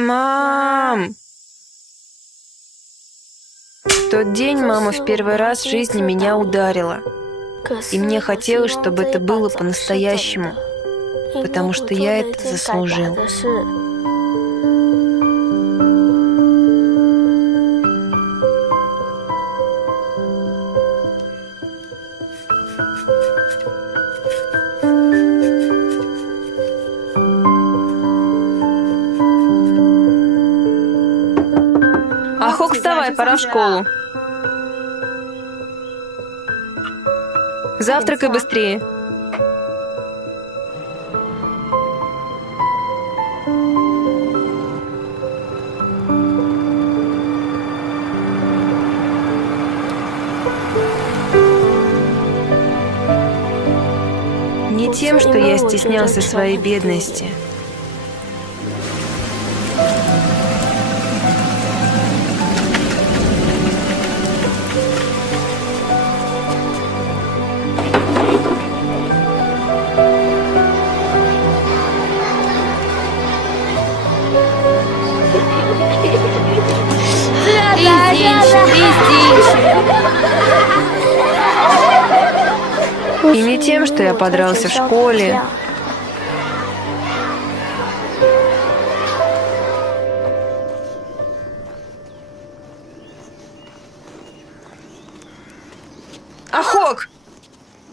Мам! В тот день мама в первый раз в жизни меня ударила. И мне хотелось, чтобы это было по-настоящему, потому что я это заслужил. Ахок, вставай, пора в школу. Завтракай быстрее. Не тем, что я стеснялся своей бедности. И не тем, что я подрался в школе. Ахок!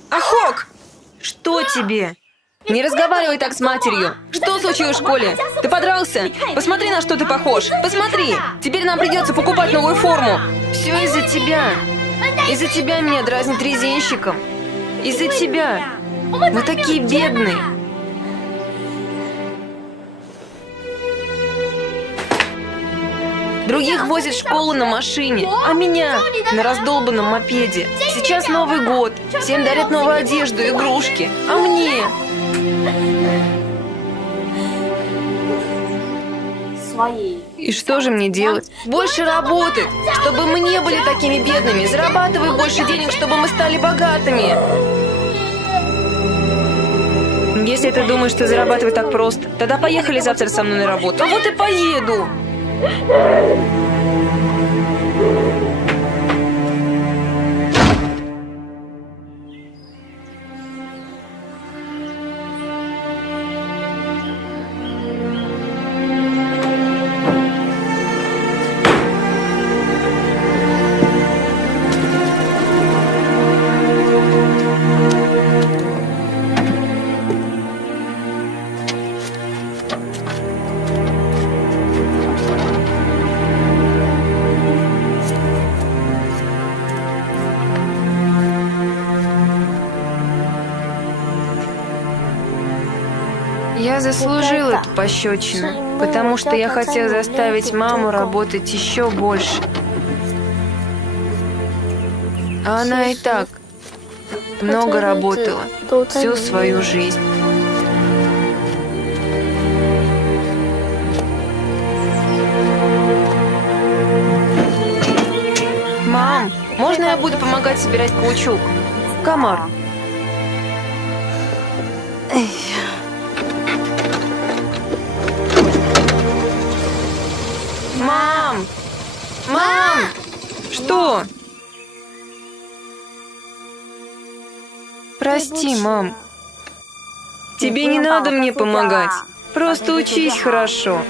Ахок! Что тебе? Не разговаривай так с матерью. Что случилось в школе? Ты подрался? Посмотри, на что ты похож. Посмотри. Теперь нам придется покупать новую форму. Все из-за тебя. Из-за тебя меня дразнят резинщиком. Из-за тебя. Мы такие бедные. Других возят в школу на машине, а меня на раздолбанном мопеде. Сейчас Новый год. Всем дарят новую одежду, игрушки. А мне? И что же мне делать? Больше работать, чтобы мы не были такими бедными. Зарабатывай больше денег, чтобы мы стали богатыми. Если ты думаешь, что зарабатывать так просто, тогда поехали завтра со мной на работу. А вот и поеду. Я заслужил эту пощечину, потому что я хотел заставить маму работать еще больше. А она и так много работала всю свою жизнь. Мам, можно я буду помогать собирать каучук? Комар. Мам! Мам! Что? Прости, мам. Тебе не надо мне помогать. Просто учись хорошо.